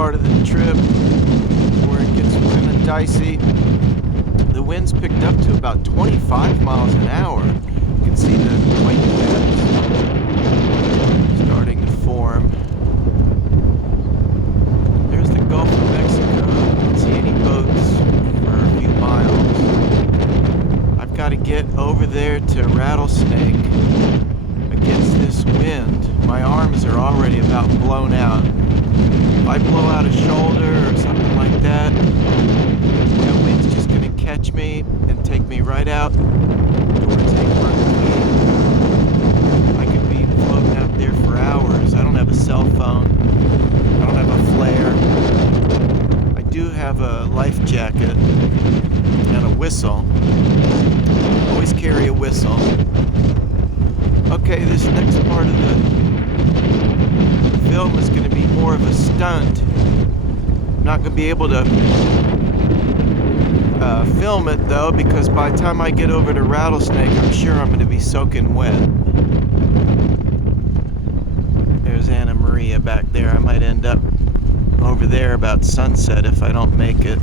part of the trip where it gets kind of dicey. The wind's picked up to about 25 miles an hour. You can see the white caps starting to form. There's the Gulf of Mexico. I don't see any boats for a few miles. I've got to get over there to Rattlesnake against this wind. My arms are already about blown out. If I blow out a shoulder or something like that, the wind's just going to catch me and take me right out towards England. I could be floating out there for hours. I don't have a cell phone. I don't have a flare. I do have a life jacket and a whistle. Always carry a whistle. Okay, this next part of the film is going to be more of a stunt. I'm not going to be able to film it though, because by the time I get over to Rattlesnake, I'm sure I'm going to be soaking wet. There's Anna Maria back there. I might end up over there about sunset if I don't make it.